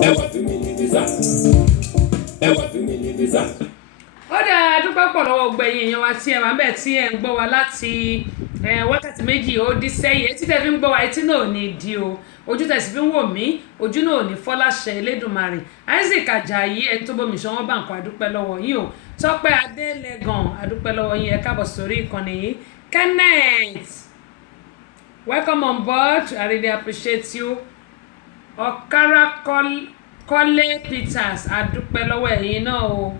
ẹ wá fi mí ní visa ẹ wá fi mí ní visa. Ó dáa dúpẹ́ pọ̀ lọ́wọ́ gbẹ̀yìn èèyàn wa tí ẹ wà bẹ́ẹ̀ tí ẹ ń gbọ́ wa láti wákàtí méjì ó dín sẹ́yìn etí tẹ́ fi ń gbọ́ wa etí náà ò ní di o ojú tẹ́ sì fi ń wò mí ojú náà ò ní fọ́ láṣẹ Elédùmarè. Isaac Ajayi ẹni tó bomi ṣan wọn bá nǹkan adúpẹ́ lọ́wọ́ yín o Tọ́pẹ́ Adélẹ́gàn adúpẹ́ lọ́wọ́ yín ẹ káàbọ̀ sórí ìkànnì yìí. Kenneth welcome on board, I really appreciate you. Okara Kọ́lé Peters adúpẹ́ lọ́wọ́ ẹ̀yin náà o.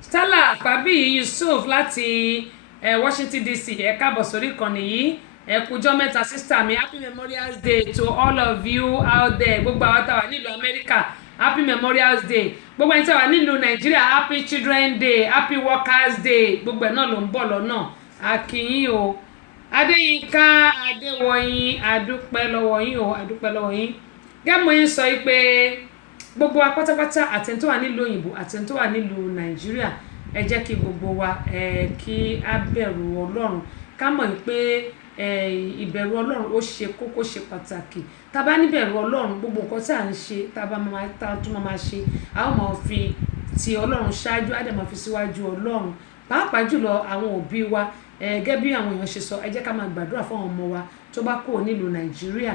Stella Fabi Yusuf láti Washington DC ẹ káàbọ̀ sórí ìkànnì yìí ẹ kújọ́ mẹ́ta sister mi happy Memorial Day to all of you out there gbogbo àwọn táwa nílùú Amẹ́ríkà happy Memorial Day gbogbo ẹni táwa nílùú Nàìjíríà happy Children Day happy Workers Day gbogbo ẹ̀ náà ló ń bọ̀ lọ́nà akínyìn o. Adéyínká Adéwọ̀yìn adúpẹ́ lọ́wọ́ yín o adúpẹ́ lọ́wọ́ yín gẹ́mọ̀ yín sọ pé gbogbo wa pátápátá àtẹni tó wà nílùú òyìnbó àtẹni tó wà nílùú Nàìjíríà ẹ jẹ́ kí gbogbo wa kí á bẹ̀rù Ọlọ́run ká mọ̀ pé ìbẹ̀rù Ọlọ́run ó ṣe kókó ṣe pàtàkì tá bá níbẹ̀rù Ọlọ́run gbogbo nǹkan tí à ń ṣe tá tún máa ṣe a ó máa fi ti Ọlọ́run ṣáájú á dẹ̀ máa fi síwájú Ọlọ́run pàápàá jùlọ àwọn òbí wa gẹ́gẹ́ bí àwọn èèyàn ṣe sọ ẹ jẹ́ ká máa gbàdúrà fún àwọn ọmọ wa tó bá kúrò nílùú Nàìjíríà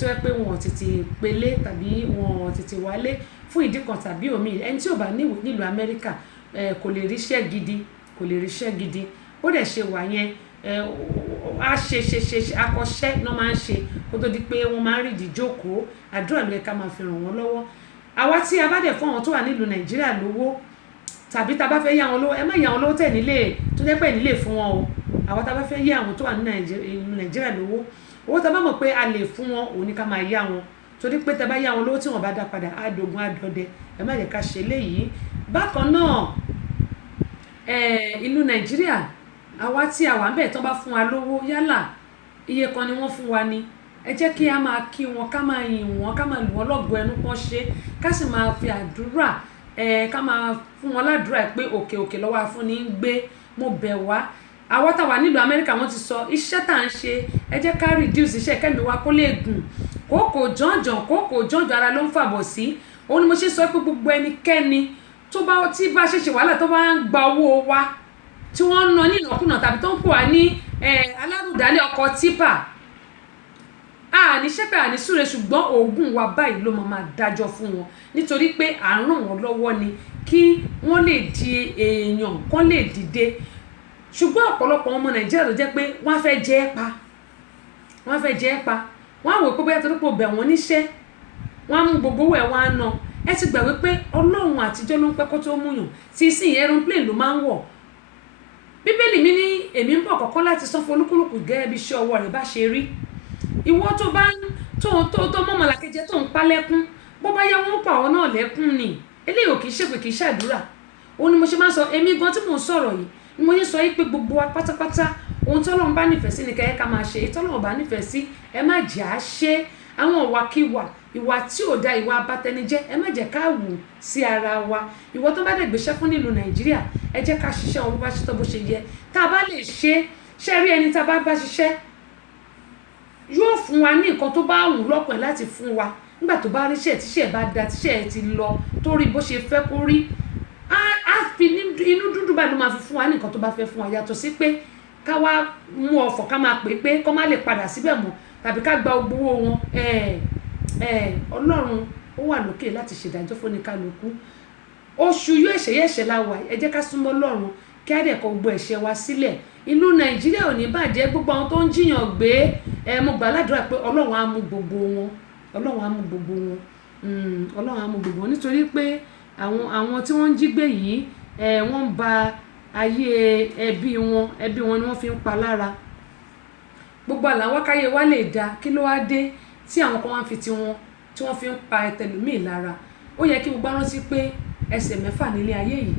tó yẹ pé wọn tètè pelé tàbí wọn tètè wálé fún ìdí kan tàbí omi ẹni tí ò bá níwèé nílùú Amẹ́ríkà kò lè ríṣẹ́ gidi ó dẹ̀ ṣe wà yẹn a ṣe akọ́ṣẹ́ náà máa ń ṣe kó tó di pé wọ́n máa ń rí ìdíjókòó àdúrà ló yẹ ká máa fi ràn wọ́n lọ́wọ́ àwa tí a bá dẹ̀ fún àwọn tó wà nílùú Nàìjíríà lówó tàbí tá bá fẹ́ yá wọn lówó ẹ má yá wọn lówó tẹ̀ nílé tó jẹ́ pé nílé fún wọn o àwa tá bá fẹ́ yá àwọn tó wà ní Nàìjíríà lówó owó tá bá mọ̀ pé a lè fún wọn òun ni ká máa yá wọn torí pé tá bá yá wọn lówó tí wọ́n bá dá padà á dogun á dọdẹ ẹ má jẹ́ ká ṣe léyìí. Bákan náà ìlú Nàìjíríà àwa tí a wà ń bẹ̀ tán bá fún wa lówó yálà iye kan ni wọ́n fún wa ni ẹ jẹ́ kí a máa kí wọn ká máa yìn wọn ká máa lù wọ́n lọ́gọ̀ọ́ ẹnu kan ṣe ká sì máa fi àdúrà ká máa fún wọn ládùúrà pé òkè òkè lọ́wọ́ afúnni ń gbé mo bẹ̀ wá àwọn táwa nílùú Amẹ́ríkà wọ́n ti sọ iṣẹ́ tá à ń ṣe ẹ jẹ́ ká reduce iṣẹ́ kẹ́mi wa kó lè gùn kókò jọ̀njọ̀n ara ló ń fàbọ̀ sí òun ni mo ṣe sọ pé gbogbo ẹnikẹ́ni tí bá ṣe wàhálà tó bá ń gba owó wa tí wọ́n ń ná ní ìnákúnà tàbí tó ń pò wá ní alárùdálẹ̀ ọkọ̀ típà àní ṣẹ́pẹ̀ àní súre ṣùgbọ́n oògùn wa báyìí ló máa dájọ́ fún wọn nítorí pé à ń ràn wọ́n lọ́wọ́ ni kí wọ́n lè di èèyàn kán lè dìde ṣùgbọ́n ọ̀pọ̀lọpọ̀ ọmọ Nàìjíríà ló jẹ́ pé wọ́n fẹ́ jẹ ẹ́ pa wọ́n á wò pé bóyá torí pé o bẹ̀ wọ́n níṣẹ́ wọ́n á mú gbogbo owó ẹ̀ wọ́n á ná ẹ ti gbà wípé Ọlọ́run àtijọ́ ló ń pẹ́ kó tó múyàn tí sí aeroplane ló máa ń wọ̀ Bíbélì mi ní èmi ń bọ̀ kọ̀ọ̀kan láti san fún olúkúlùkù gẹ́gẹ́ bí iṣẹ́ ọwọ́ rẹ̀ bá ṣe rí ìwọ tó bá tó mọ́ màlàkejì tó ń pa lẹ́kún bó bá yá wọn pa ọ náà lẹ́kún ni eléyìí ò kì í ṣèpè kì í ṣàdúrà òun ni mo ṣe máa ń sọ èmi gan tí mò ń sọ̀rọ̀ yìí ni mo yẹ sọ yìí pé gbogbo wa pátápátá ohun tí Ọlọ́run bá nífẹ̀ẹ́ sí ni kẹ́yẹ́ ká máa ṣe èyí tí Ọlọ́run bá nífẹ̀ẹ́ sí ẹ má jẹ́ á ṣe àwọn ìwàkiwà ìwà tí ò da ìwà abatẹnijẹ́ ẹ má jẹ́ ká wù sí ara wa ìwọ tó bá dẹ̀ gbéṣẹ́ fún nílùú Nàìjíríà ẹ jẹ́ ká ṣiṣẹ́ wọn bó bá ṣe tó bó ṣe yẹ tá a bá lè ṣe rí ẹni tá a bá ṣiṣẹ́ yóò fún wa ní nǹkan tó bá wù lọ́kàn láti fún wa nígbà tó bá ríṣẹ́ tíṣẹ́ bá da tíṣẹ́ ti lọ tó rí bó ṣe fẹ́ kó rí á fi inú dúdú bá ló máa fi fún wa ní nǹkan tó bá fẹ́ fún wa yàtọ̀ sí pé ká wá mú ọ̀fọ̀ ká máa pè pé kó má lè padà síbẹ̀ mọ́ tàbí ká gba owó wọn Ọlọ́run ó wà lókè láti ṣèdájọ́ fún ní kálukú oṣù yóò ẹ̀ṣẹ̀ la wà ẹ jẹ́ ká súnmọ́ Ọlọ́run kí á dẹ̀ kọ gbogbo ẹ̀ṣẹ̀ wa sílẹ̀ ìlú Nàìjíríà ò ní bàjẹ́ gbogbo àwọn tó ń jiyàn gbé mo gbà ládùúrà pé Ọlọ́run á mú gbogbo wọn nítorí pé àwọn tí wọ́n ń jí gbé yìí wọ́n ń ba ayé ẹbí wọn ni wọ́n fi ń pa lára gbogbo àlàwọ́ káyé wa lè da kí ló wá dé tí àwọn kan wá fi tiwọn tí wọ́n fi ń pa ẹtẹlòmíì lára ó yẹ kí gbogbo rántí pé ẹsẹ̀ mẹ́fà nílé ayé yìí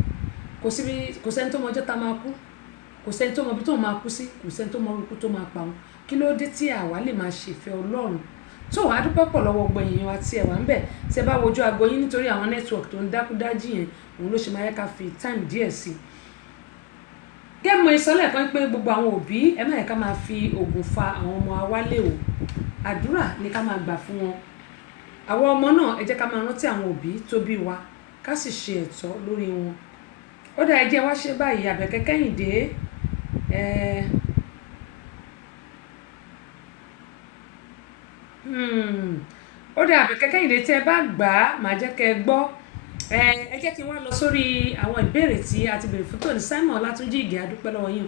kò sẹ́ni tó mọ ọjọ́ tá máa kú kò sẹ́ni tó mọ ibi tó máa kú sí kò sẹ́ni tó mọ orúkú tó máa pa wọn kí ló dé tí àwa lè máa ṣèfẹ́ Ọlọ́run tó wàá dúpẹ́ pọ̀ lọ́wọ́ gbẹ̀yìn wa tí ẹ̀ wá ń bẹ̀ tí ẹ bá wojú aago yín nítorí àwọn network tó ń dákúdájí yẹn òun ló ṣe máa yẹ ká fi time díẹ̀ sí i gẹ́mọ̀ ìsọ́lẹ̀ kan pé gbogbo àwọn òbí ẹ má yẹ ká máa fi oògùn fa àwọn ọmọ awálé o àdúrà ni ká máa gbà fún wọn àwọn ọmọ náà ẹ jẹ́ ká máa rántí àwọn òbí tó bí wa ká sì ṣe ẹ̀tọ́ lórí wọn. Ó dá ẹ jẹ́ wá ṣe báyìí Àbẹ̀kẹ́ Kẹ́hìndé ó dá Àbẹ̀kẹ́ Kẹ́hìndé tí ẹ bá gbà á màá jẹ́ kẹ́ ẹ gbọ́. Ẹ jẹ́ kí n wá lọ sórí àwọn ìbéèrè tí a ti béèrè fún tòní. Simon Ọlátúnjí Ìgè adúpẹ́ lọ́wọ́ yín,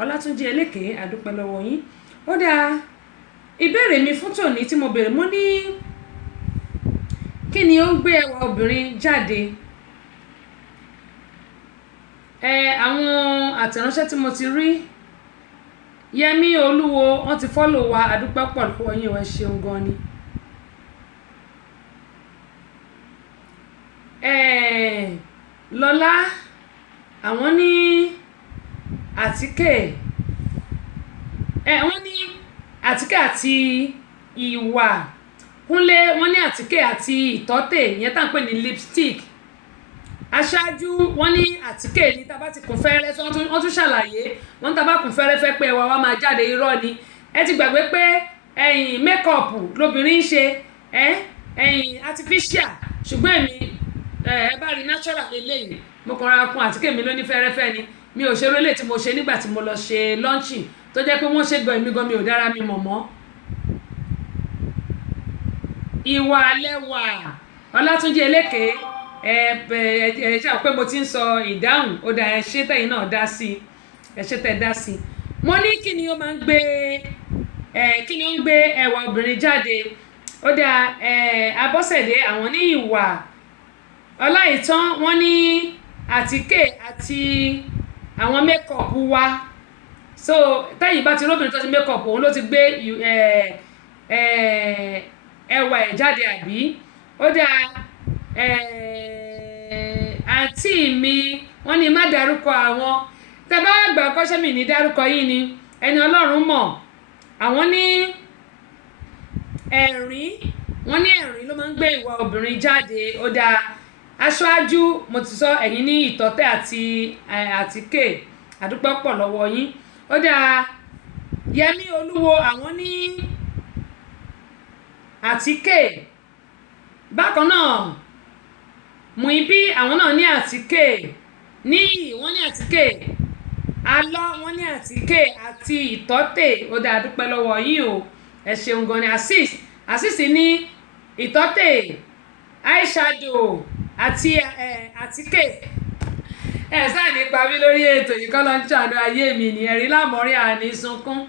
Ọlátúnjí Elékè adúpẹ́ lọ́wọ́ yín. Ó dá ìbéèrè mi fún tòní tí mo béèrè mo ní kí ni ó ń gbé ẹwà obìnrin jáde. Àwọn àtẹ̀ránṣẹ́ tí mo ti rí Yẹmí Olúwo wọ́n ti fọ́lò wa adúpẹ́ pọ̀ lọ́wọ́ yín ẹ ṣeun gan ni. Lọ́lá àwọn ní àtíkè wọ́n ní àtíkè àti ìwà. Kúnlé wọ́n ní àtíkè àti ìtọ́tè ìyẹn tá ń pè ní lipstick. Aṣáájú wọ́n ní àtíkè ní tá bá ti kùn fẹ́rẹ́ wọ́n tún ṣàlàyé wọ́n tá bá kùn fẹ́rẹ́ fẹ́ pé ẹwà wa máa jáde irọ́ ni. Ẹ ti gbàgbé pé makeup lobìnrin ń ṣe artificial ṣùgbọ́n èmi ẹ bá rí natural eléyìí mo kàn ra kun àtíkè mi lóní fẹ́rẹ́fẹ́ ni mi ò ṣeré lè tí mo ṣe nígbà tí mo lọ ṣe launching tó jẹ́ pé wọ́n ṣe gan èmi gan mi ò dára mi mọ̀ mọ́. Ìwà lẹ́wà Ọlátúnjí Elékè ẹ ṣe pé mo ti ń sọ ìdáhùn ó dá ẹ ṣe tẹ̀yin náà dá sí ẹ ṣe tẹ̀ dá sí. Mo ní kí ni ó máa ń gbé kí ni ó ń gbé ẹwà obìnrin jáde. Ó dá Abọ́sẹ̀dé àwọn ní ìwà. Ọláìtàn wọ́n ní àtíkè àti àwọn makeup wa. So tẹ́yìn bá ti róbìnrin tó ti makeup òun ló ti gbé ẹwà ẹ̀ jáde àbí. Ó dá àǹtí mi wọ́n ní má dárúkọ àwọn tẹ́ bá gbà kọ́ṣẹ́ mi ní dárúkọ yìí ni ẹni Ọlọ́run mọ̀. Àwọn ní ẹ̀rín wọ́n ní ẹ̀rín ló máa ń gbé ìwà obìnrin jáde. Ó dá aṣáájú mo ti sọ ẹ̀yin ní ìtọ́tẹ̀ àti àtíkè àdúpẹ́ pọ̀ lọ́wọ́ yín. Ó dá Yẹmí Olúwo àwọn ní àtíkè. Bákan náà Muibi àwọn náà ní àtíkè. Níyì wọ́n ní àtíkè. Alọ́ wọ́n ní àtíkè àti ìtọ́tẹ̀. Ó dá àdúpẹ́ lọ́wọ́ yín o ẹ ṣeun gan ni. Asis ní ìtọ́tẹ̀ eyeshadow àti àtíkè. Sáà nípa mi lórí ètò yìí kọ́ ló ń ṣàánú ayé mi ní ẹ̀rí lámọ̀rí àní sunkún.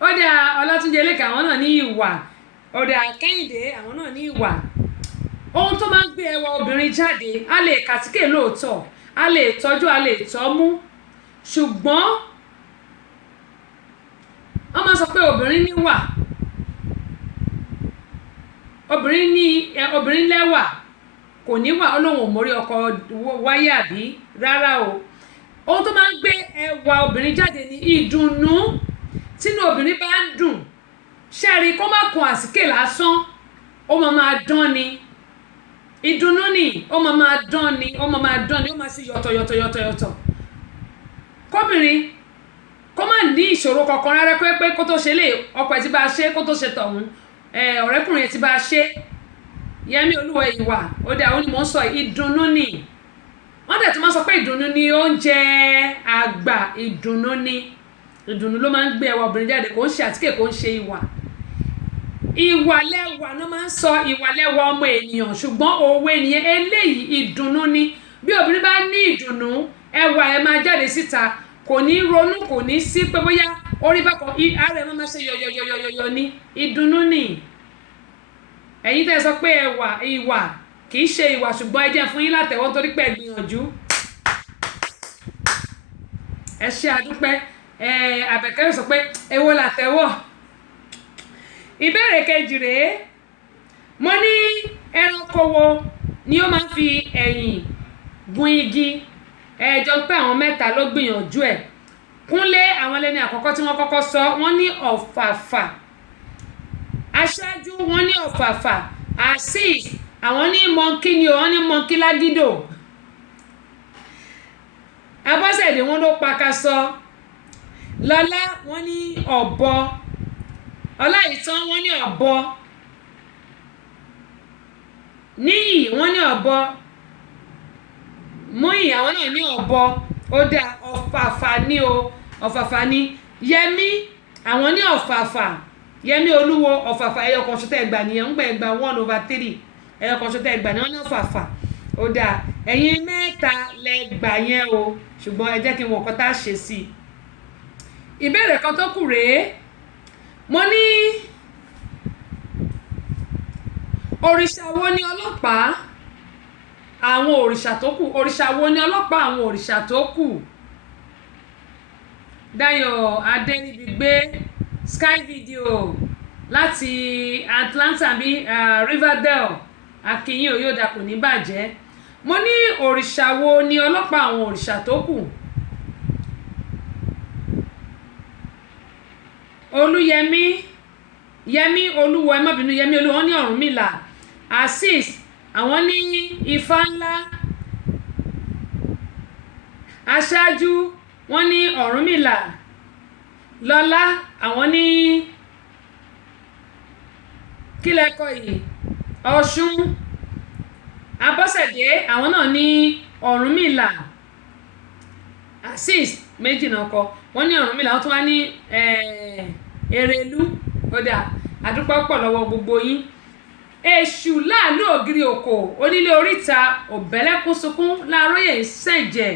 Ó dá Ọlátúnjí Elékè àwọn náà ní ìwà. Ó dá Kẹ́hìndé àwọn náà ní ìwà. Ohun tó máa ń gbé ẹwà obìnrin jáde a lè kàtíkè lóòótọ́ a lè tọ́jú a lè tọ́mú ṣùgbọ́n wọ́n máa sọ pé obìnrin níwà obìnrin lẹ́wà kò níwà Ọlọ́run ò mórí ọkọ wáyé àbí rárá o. Ohun tó máa ń gbé ẹwà obìnrin jáde ní ìdùnnú. Tínú obìnrin bá ń dùn ṣẹ́ẹ̀rí kó má kun àtíkè lásán ó máa dán ni. Ìdùnnú ni ó máa dán ni ó máa sí yọ̀tọ̀. Kóbìnrin kó má ní ìṣòro kankan rárá pé kó tó ṣe lè ọkọ ẹ̀ ti bá ṣe kó tó ṣe tọ̀hún ọ̀rẹ́kùnrin ẹ̀ ti bá ṣe. Yẹmí Olúwo ìwà ó dá òun ni mò ń sọ ìdùnnú ni. Wọ́n dẹ̀ tún máa sọ pé ìdùnnú ni oúnjẹ àgbà. Ìdùnnú ló máa ń gbé ẹwà obìnrin jáde kò ń ṣe àtíkè kò ń ṣe ìwà. Ìwà lẹ́wà ló máa ń sọ ìwà lẹ́wà ọmọ ènìyàn ṣùgbọ́n òwe nìyẹn eléyìí ìdùnnú ni. Bí obìnrin bá ní ìdùnnú ẹwà ẹ̀ máa jáde síta kò ní ronú kò ní sí pé bóyá orí bákan ara ẹ̀ máa ṣe yọ̀yọ̀yọ̀yọ̀ ní ìdùnnú ni. Ẹ̀yin tẹ́ sọ pé ìwà kì í ṣe ìwà ṣùgbọ́n ẹ jẹ́ fún yín látẹ̀wọ́ nítorí pé ẹ gbìyànjú. Ẹ ṣe àdúpẹ́. Àbẹ̀kẹ́ sọ pé èwo làtẹ̀wọ́. Ìbéèrè kejì rèé mo ní ẹranko wo ni ó máa ń fi ẹ̀yìn gun igi. Jọ pé àwọn mẹ́ta ló gbìyànjú ẹ̀. Kúnlé àwọn ẹlẹ́ni àkọ́kọ́ tí wọ́n kọ́kọ́ sọ wọ́n ní ọ̀fàfà. Aṣáájú wọ́n ní ọ̀fàfà. Azeez àwọn ní mọ́ńkì ni wọ́n ní mọ́ńkì lágídò. Abọ́sẹ̀dé wọ́n ló pakasọ. Lọ́lá wọ́n ní ọ̀bọ. Ọláìtàn wọ́n ní ọ̀bọ. níyì wọ́n ní ọ̀bọ, múyì àwọn náà ní ọ̀bọ, ó dá ọ̀fàfà ní o, ọ̀fàfà ní. yẹmí àwọn ní ọ̀fàfà, yẹmí olúwo ọ̀fàfà ẹyọ kan ṣọtẹ́ ẹgbà nìyẹn ń gbà ẹgbà 1/3 ẹyọ kan ṣọtẹ́ ẹgbà ni wọ́n ní ọ̀fàfà, ó dá ẹ̀yin mẹ́ta lẹ́gbà yẹn o, ṣùgbọ́n ẹ jẹ́ kí n wọ̀ nǹkan tá a ṣe sí i. ìbéèrè kan tó kù rèé, mo ní òrìṣà wo ni ọlọ́pàá àwọn òrìṣà tó kù, òrìṣà wo ni ọlọ́pàá àwọn òrìṣà tó kù? Dayọ̀ Adéríbigbé, Sky Video láti Atlanta bí Riverdale, akínyìn òyòdà kò ní bàjẹ́. mo ní òrìṣà wo ni ọlọ́pàá àwọn òrìṣà tó kù? Olúyẹmí, yẹmí olúwo, ẹ má bínú, yẹmí olúwo wọ́n ní Ọ̀rúnmìlà. Azeez àwọn ní ifá ńlá. aṣáájú wọ́n ní Ọ̀rúnmìlà. lọ́lá àwọn ní kí lẹ́kọ̀ yìí, Ọ̀ṣun. abọ́sẹ̀dé àwọn náà ní Ọ̀rúnmìlà. Azeez méjì náà kọ, wọ́n ní Ọ̀rúnmìlà, wọ́n tún wá ní Èrèlú. kódà àdúpọ̀ pọ̀ lọ́wọ́ gbogbo yín. èṣù láàlú ògiri òkò, onílé oríta òbẹ́lẹ́kún sunkún láàróyè sẹ̀jẹ̀.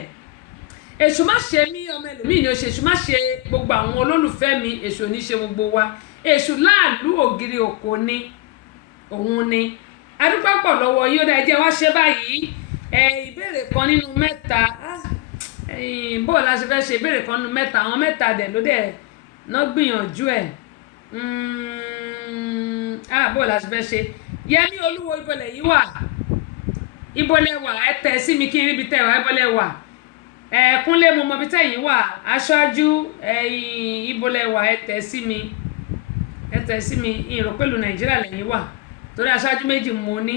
èṣù má ṣe mí ọmọ ẹlòmíì ni ó ṣe, èṣù má ṣe gbogbo àwọn olólùfẹ́ mi, èṣù ò ní ṣe gbogbo wa. èṣù láàlú ògiri òkò ni òun ni. àdúpọ̀ pọ̀ lọ́wọ́ yín, ó dá ẹjẹ́ wá ṣe báyìí. ìbéèrè kan nínú mẹ́ta, bó la ṣe fẹ́ ṣe ìbéèrè kan nínú mẹ́ta, àwọn mẹ́ta dẹ̀ ló dẹ̀ ná gbìyànjú ẹ̀. bó la ṣe fẹ́ ṣe. yẹmí olúwo ìbọlẹ̀ yìí wà, ìbọlẹ̀ wà, ẹ tẹ̀ sí mi kí n ríbi tẹ̀ wá, ìbọlẹ̀ wà. Kúnlé mo mọ bí tẹ̀yìn wà, aṣáájú ìbọlẹ̀ wà, ẹ tẹ̀ sí mi, ẹ tẹ̀ sí mi. ìrò pẹ̀lú Nàìjíríà lẹ́yìn wà torí aṣáájú méjì mo ní.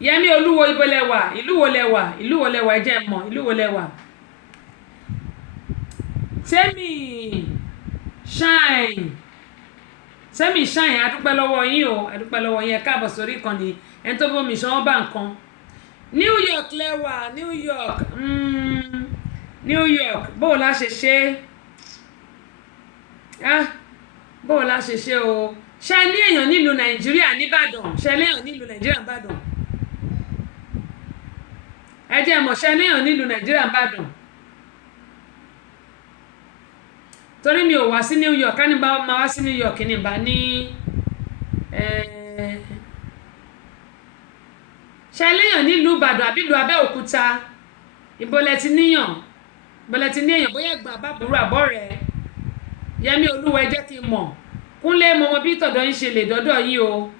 yẹmí olúwo ìbọlẹ̀ wà, ìlú wo lẹ wà, ìlú wo lẹ wà, ẹ jẹ́ mọ̀ ìlú wo lẹ wà. Tẹ́mi Shine, adúpẹ́ lọ́wọ́ yín o, adúpẹ́ lọ́wọ́ yín, ẹ káàbọ̀ sórí ìkànnì. ẹni tó bómi ṣan bá nǹkan. New York lẹ́wà, New York, New York, bó la ṣe ṣe, bó la ṣe ṣe o. ṣe ní èèyàn nílùú Nàìjíríà nìbàdàn, ṣe léèyàn nílùú Nàìjíríà nìbàdàn, ẹ jẹ́ mọ̀, ṣe léèyàn nílùú Nàìjíríà nìbàdàn. torí mi ò wá sí New York, ká ní bá máa wá sí New York ní bá ní ṣe léèyàn nílùú Ìbàdàn àbí ìlú Abẹ́òkúta, ìbọlẹ̀ ti níyàn, ìbọlẹ̀ ti ní èèyàn, bóyá ẹ̀gbọ́n àbábúrò àbọ̀ rẹ̀. yẹmí olúwa ẹ jẹ́ kí n mọ̀. Kúnlé mo mọ bí tọ̀dọ̀ yín ṣe lè dọ́dọ̀ yín o.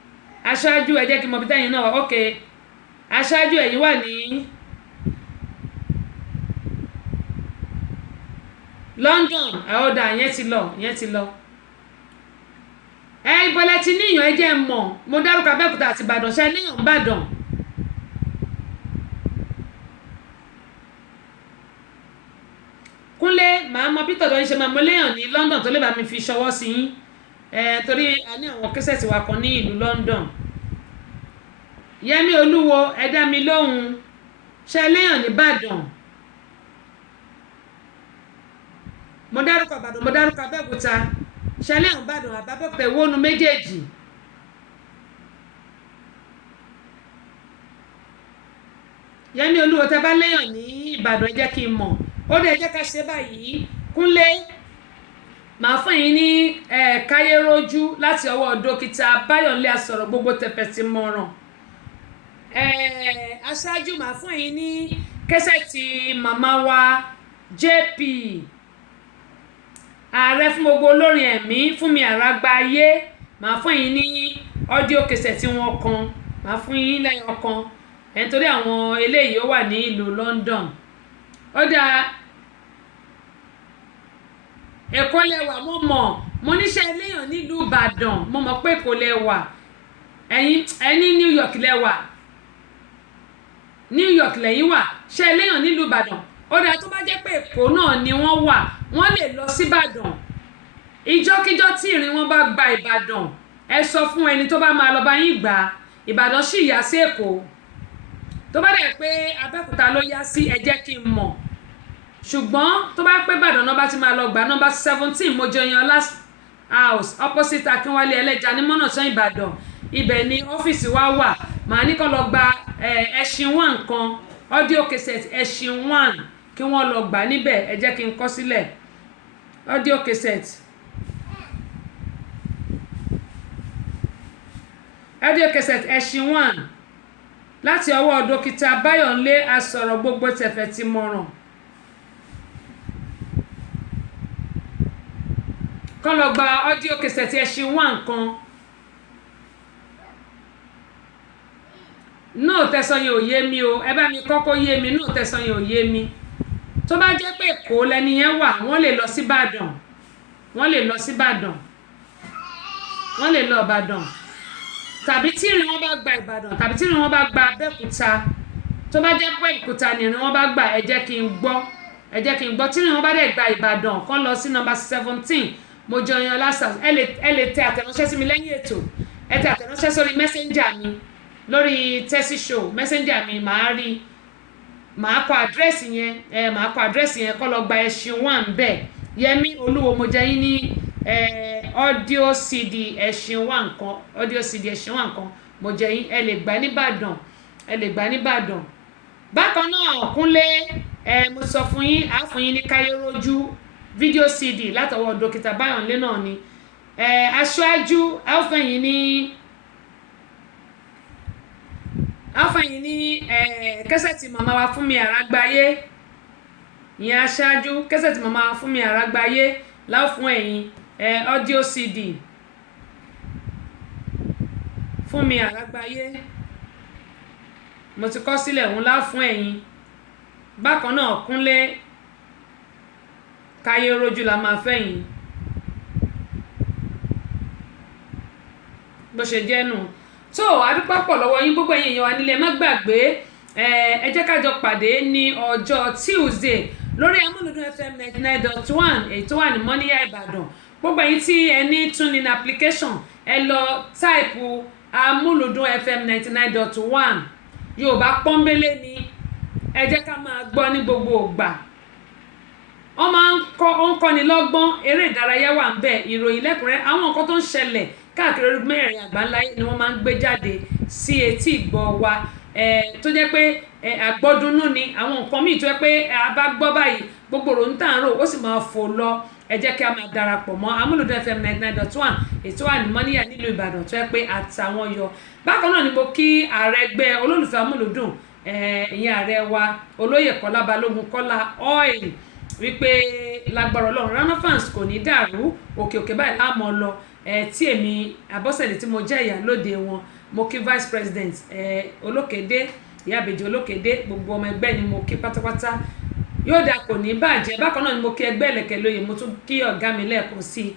aṣáájú ẹ jẹ́ kí n mọ bí tẹ̀yin náà wà. ok aṣáájú ẹ̀yin wà ní London, àọ́dà yẹn ti lọ, yẹn ti lọ. ìbọlẹ̀ ti níyàn, ẹ jẹ́ mọ̀. mo dárúkọ Abẹ́òkúta àti Ìbàdàn, ṣe níyàn Ìbàdàn. Kúnlé màá mọ bí tọ̀dọ̀ yín ṣe máa mọ léèyàn ní London tó lè bá mi fi ṣọwọ́ sí yín. torí a ní àwọn kẹsẹ̀tì wa kan ní ìlú London. yẹmí olúwo ẹ dá mi lóhùn, ṣe léèyàn ní Ìbàdàn. mo dárúkọ Ìbàdàn, mo dárúkọ Abẹ́òkúta, ṣe léèyàn Ìbàdàn àbábẹ́òkúta, ìwónú méjèèjì. yẹmí olúwo tẹ bá léèyàn ní Ìbàdàn ẹ jẹ́ kí n mọ̀. ó dẹ̀ jẹ́ ká ṣe báyìí. Kúnlé màá fún yín ní káyérójú láti ọwọ́ dókítà Báyọ̀lé Asọ̀rọ̀ gbogbo tẹ̀pẹ̀ tí mọ̀ràn. aṣáájú màá fún yín ní kẹ́sẹ̀tì màmá wa JP, ààrẹ fún gbogbo olórin ẹ̀mí Fúnmi Àràgbáyé. màá fún yín ní ọ́díò kẹ́sẹ̀tì wọn kan, màá fún yín lẹ́yìn ọ̀kan nítorí àwọn eléyìí ó wà ní ìlú London. ó dáa, Èkó lẹ́wà, mo níṣẹ́ léèyàn nílùú Ìbàdàn, mo mọ̀ pé Èkó lẹ́wà. ẹ̀yin New York lẹ́wà, New York lẹ́yìn wà, ṣe léèyàn nílùú Ìbàdàn. ó dáa, tó bá jẹ́ pé Èkó náà ni wọ́n wà, wọ́n lè lọ sí Ìbàdàn. ìjọ́kíjọ́ tí ìrìn wọn bá gba Ìbàdàn, ẹ sọ fún ẹni tó bá máa lọ bá yín gbà. Ìbàdàn sì yà sí Èkó tó bá dẹ̀ pé Abẹ́òkúta ló yá sí ẹ jẹ́ kí n mọ̀ ṣùgbọ́n tó bá pé Ìbàdàn náà bá ti máa lọ gbà nọ́mbà 17 Mojoyinlọlá house opposite Akínwálé Ẹlẹ́ja ní Mọ́nàtán Ìbàdàn ibẹ̀ ni ọ́fíìsì wa wà màá ní kó lọ gba ẹṣin 1 kan audio cassette ẹṣin 1 kí wọ́n lọ gbà níbẹ̀ ẹ jẹ́ kí n kọ sílẹ̀ audio cassette ẹṣin 1 láti ọwọ́ dókítà Báyọ̀nlé Asọ̀rọ̀ Gbogbo Tẹ̀fẹ̀ ti Mọ̀ràn kọ́ lọ gba audio cassette ẹṣin 1 kan náà tẹ̀sán yẹn ò yé mi o ẹ bá mi kọ́kọ́ yé mi náà tẹ̀sán yẹn ò yé mi tó bá jẹ́ pé Èkó lẹni yẹn wà wọ́n lè lọ sí Ìbàdàn wọ́n lè lọ sí Ìbàdàn wọ́n lè lọ Ìbàdàn tàbí tí ìrìn wọn bá gba Ìbàdàn tàbí tí ìrìn wọn bá gba Abẹ́òkúta tó bá jẹ́ pé Èkúta ni ìrìn wọn bá gbà ẹ jẹ́ kí n gbọ́ tí ìrìn wọn bá dẹ̀ gba Ìbàdàn kán lọ sí nọ́mbà 17 Mojoyinlọlá house ẹ lè tẹ àtẹ̀ránṣẹ́ sí mi lẹ́yìn ètò ẹ tẹ àtẹ̀ránṣẹ́ sórí messenger mi lórí Tessy Show messenger mi màá kọ àdírẹ́sì yẹn kọ́ lọ gba ẹṣin 1 bẹ́ẹ̀ Yẹmí Olúwo mo jẹ́ yín ní audio CD ẹṣin 1 kan audio CD ẹṣin 1 kan mo jẹ́ yín ẹ lè gbà nìbàdàn bákan náà Kúnlé mo sọ fún yín á fún yín ní Káyérójú fídíò CD látọwọ́ dókítà Báyọ̀nlé náà ni aṣáájú á fún yín ní kẹsẹ̀tì màmá wa Fúnmi Àrágbáyé ìyẹn aṣáájú kẹsẹ̀tì màmá wa Fúnmi Àrágbáyé láwọn fún ẹ̀yin audio CD Fúnmi Àrágbáyé mo ti kọ sílẹ̀ òun láwọn fún ẹ̀yin bákan náà Kúnlé Káyérójú la máa fẹ́yìn bó ṣe jẹ́ nù tó adúpẹ́ pọ̀ lọ́wọ́ yín gbogbo ẹ̀yin èèyàn wa nílé má gbàgbé ẹ jẹ́ ká jọ pàdé ní ọjọ́ Tuesday lórí Amúlùdún FM 99.1 èyí tó wà ní Mọ́níyà Ìbàdàn gbogbo ẹ̀yin tí ẹ ní TuneIn application ẹ lọ táìpù Amúlùdún FM 99.1 Yorùbá pọ́nbélé ni ẹ jẹ́ ká máa gbọ́ ní gbogbo ìgbà wọ́n máa ń kọ́ni lọ́gbọ́n eré ìdárayá wà ń bẹ̀ ìròyìn lẹ́kùnrẹ́rẹ́ àwọn nǹkan tó ń ṣẹlẹ̀ káàkiri orí mẹ́rin àgbáńlá ni wọ́n máa ń gbé jáde sí etí ìgbọ́ wa tó jẹ́ pé àgbọ́dúnú ni àwọn nǹkan míì tó jẹ́ pé a bá gbọ́ báyìí gbogbo òrò ń tàn rò ó sì máa fò lọ ẹ jẹ́ kí a máa darapọ̀ mọ́ Amúlùdún FM 99.1 ètò wà ní Mọ́níyà nílùú Ìbàdàn tó jẹ́ pé àtàwọn yọ bákan náà ni mo kí ààrẹ ẹgbẹ́ olólùfẹ́ Amúlùdún ìyẹn ààrẹ wa olóyè Kọ́lá Balógun Kọ́lá oil wípé lágbára Ọlọ́run Renaissance kò ní dàrú òkè báyìí láàmú lọ tí èmi Abọ́sẹ̀dé tí mo jẹ́ ìyálóde wọn mo kí vice president Olókèdé Ìyábẹ̀jì Olókèdé gbogbo ọmọ ẹgbẹ́ ni mo kí pátápátá yóò dà kò ní bàjẹ́ bákan náà ni mo kí ẹgbẹ́ ẹlẹ́kẹ̀ lóye mo tún kí ọ̀gá mi lẹ́ẹ̀kan sí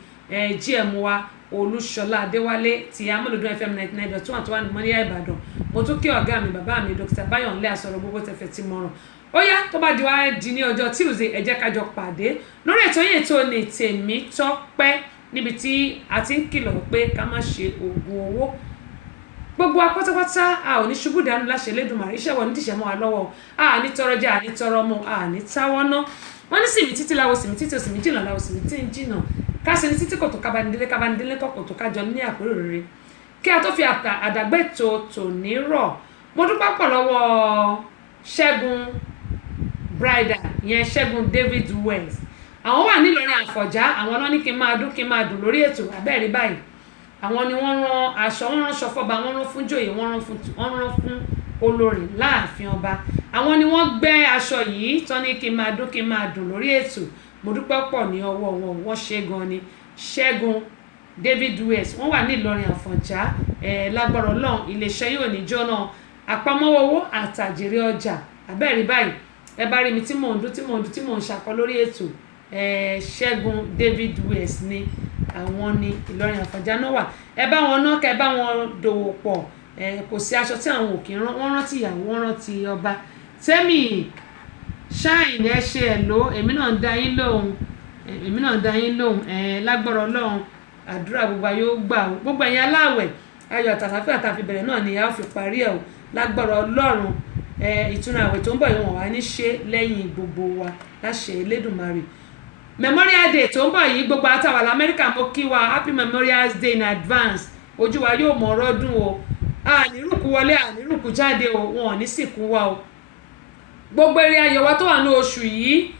GM wa Olúṣọlá Adéwálé ti Amúlùdún FM 99.1 tó wà ní Mọ́níyà Ìbàdàn mo tún kí ọ̀gá mi bàbá mi Dr. Báyọ̀nlé Asọ̀rọ̀ Gbogbo Tẹ̀fẹ̀ ti Mọ̀ràn ó yá tó bá di wá di ní ọjọ́ Tuesday ẹ jẹ́ ká jọ pàdé lórí ètò yìí ètò ní Tèmítọ́pẹ́ níbi tí a ti ń kìlọ̀ pé ká má ṣe oògùn owó gbogbo apátápátá a ò ní ṣubú dànù láṣẹ Elédùmarè iṣẹ́ wọ̀ ní tìṣẹ́ mọ́ wa lọ́wọ́ a ní tọrọ jẹ a ní tọrọ mu a ní táwọ́ ná wọ́n ní sìmì títí láwo sìmì títí òsìmì jìnnà láwo sìmì tí ń jìnnà ká ṣe ní títí kòtò kábánidélé kòtò kájọ ní àpérò rere kí a tó fi àdàgbẹ́tò tòní rọ̀ mo dúpẹ́ pọ̀ lọ́wọ́ Ṣẹ́gun Bridal ìyẹn Ṣẹ́gun David West àwọn wà nílọrin Àfọ̀njá àwọn náà ní kí n máa dùn lórí ètò abẹ́ẹ̀rí báyìí àwọn ni wọ́n rán aṣọ wọ́n rán ṣọfọ́ba wọ́n rán fún jòyè wọ́n rán fún olórí láàfin ọba àwọn ni wọ́n gbẹ́ aṣọ yìí tán ní kí n máa dùn lórí ètò mo dúpẹ́ pọ̀ ní ọwọ́ wọn wọ́n ṣe gan ni Ṣẹ́gun David West wọ́n wà nílọrin Àfọ̀njá lágbára Ọlọ́run iléeṣẹ́ yóò ní jóná àpamọ́wọ́ owó àtàjèrè ọjà abẹ́ẹ̀rí báyìí ẹ bá rí mi tí mò ń ṣàkọ lórí ètò Ṣẹ́gun David West ni àwọn ní Ìlọrin Àfọ̀njá náà wà ẹ bá wọn náà kẹ bá wọn dòwò pọ̀ kò sí aṣọ tí àwọn òkè rán wọ́n rántí ìyàwó wọ́n rántí ọba Tẹ́mi ṣáìn ẹ ṣe ẹ̀ ló èmi náà ń dá yín lóhùn lágbára Ọlọ́run àdúrà gbogbo ayé ó gbà ó gbogbo ẹ̀yin aláwẹ̀ ayọ̀ àtàlàfíà tá a fi bẹ̀rẹ̀ náà ni a ó fi parí ẹ̀ o lágbára Ọlọ́run. Ìtúnu àwẹ̀ tó ń bọ̀ yìí wọ́n wá ní ṣe lẹ́yìn gbogbo wa láṣẹ Elédùmarè. Memorial Day tó ń bọ̀ yìí gbogbo àtàwà l'Amẹ́ríkà mo kí wa happy Memorial Day in advance. Ojú wa yóò mọ ọ̀rọ̀ dùn o, ànírùkú wọlé ànírùkú jáde o, wọn ò ní sìnkú wa o. Gbogbo eré ayọ̀ wa tó wà ní oṣù yìí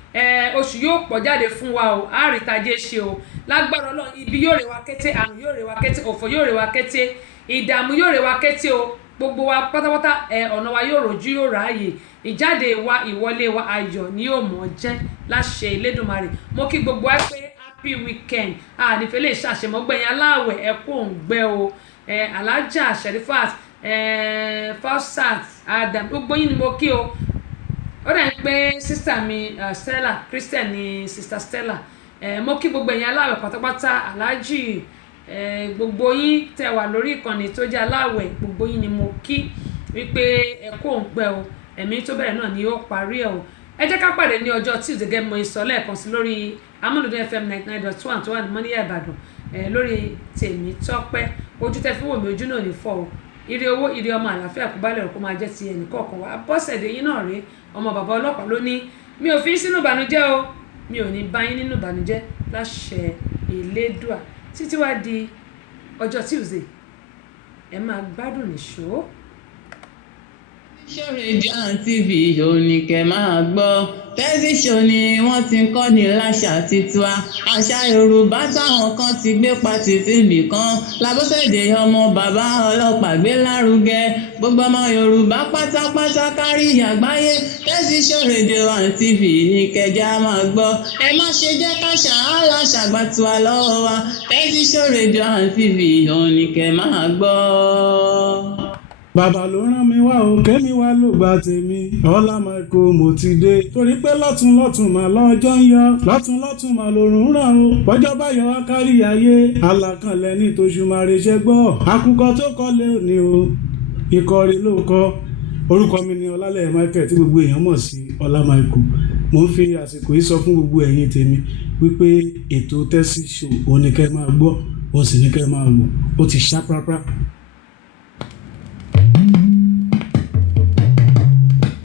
oṣù yóò pọ̀ jáde fún wa o, àrítajé ṣe o lágbára Ọlọ́run. Ibi yóò rè wa kété, àrùn yóò rè wa kété, òfò yóò rè wa kété, ìdààmú yóò rè wa kété o. Gbogbo wa pátápátá ọ̀nà wa yóò rojú yóò ráàyè, ìjáde wa ìwọlé wa ayọ̀ ni yóò mọ̀ jẹ́ láṣẹ Elédùmarè. Mo kí gbogbo wa pé happy weekend. Nífẹ̀ẹ́ lè ṣàṣemọ́gbẹ̀yìn aláwẹ̀ ẹ kú òǹgbẹ o. Alájà Sherifat, Fausat Adam, gbogbo yín ni mo kí o. Ó dà ní pé sísítà mi Stella Christian ni sísítà Stella. Mo kí gbogbo ẹ̀yin aláwẹ̀ pátápátá, aláàjì gbogbo yín tẹ́ wà lórí ìkànnì tó jẹ́ aláwẹ̀, gbogbo yín ni mo kí wípé ẹ kú òǹgbẹ o, ẹ̀mí tó bẹ̀rẹ̀ náà ni ó parí ẹ̀ o. Ẹ jẹ́ ká pàdé ní ọjọ́ Tuesday gẹ́gẹ́ mo sọ lẹ́ẹ̀kan sí lórí Amúlùdún FM 99.1 tó wà ní Mọ́níyà Ìbàdàn, lórí Tèmítọ́pẹ́. Ojú tẹ́ fi wò mí ojú náà ní fọ́ o. Ire owó ire ọmọ àlàáfíà kó bálẹ̀ kó máa jẹ́ ti ẹnì kọ̀ọ̀kan wa. Bọ́sẹ̀dé yín náà rèé, ọmọ bàbá ọlọ́pàá ló ní mi ò fi sínú ìbànújẹ́ o, mi ò ní bá yín nínú ìbànújẹ́ láṣẹ Elédùà. Títí wá di ọjọ́ Tuesday ẹ máa gbádùn nìṣó. Radio and TV oníkẹ́ máa gbọ́, tẹlifíṣàn ni wọ́n ti ń kọ́ ní láṣà tiwa, àṣà Yorùbá táwọn kan ti gbé pati síbì kan, Lábọ́sẹ̀dé ọmọ bàbá ọlọ́pàá gbé lárugẹ, gbogbo ọmọ Yorùbá pátápátá kárí àgbáyé, tẹlifíṣàn Radio and TV ní kẹjá máa gbọ́, ẹ má ṣe jẹ́ káṣà aláṣàgbà tiwa lọ́wọ́ wa, tẹlifíṣàn Radio and TV oníkẹ́ máa gbọ́. Bàbá ló rán mi wá o, kémi wá ló gba tèmi, Ọlá Michael mo ti dé. Torí pé lọ́tún mà lọ́jọ́ ń yọ, lọ́tún mà lòrùn ràn o. Bọ́jọ́ bá yọ wá kárí ayé, alákànlẹ̀ ní tòṣùmàrè ṣe gbọ́. Àkùkọ tó kọ́lé òní o, ìkọrí ló kọ́. Orúkọ mi ni Ọlálẹ̀ Michael tí gbogbo èèyàn mọ̀ sí Ọlá Michael. Mo ń fi àsìkò yìí sọ fún gbogbo ẹ̀yin tèmi wípé ètò Tẹ́sí Show òun ni kẹ́ máa gbọ́, òun sì ni kẹ́ máa wò. Ó ti ṣá prápra.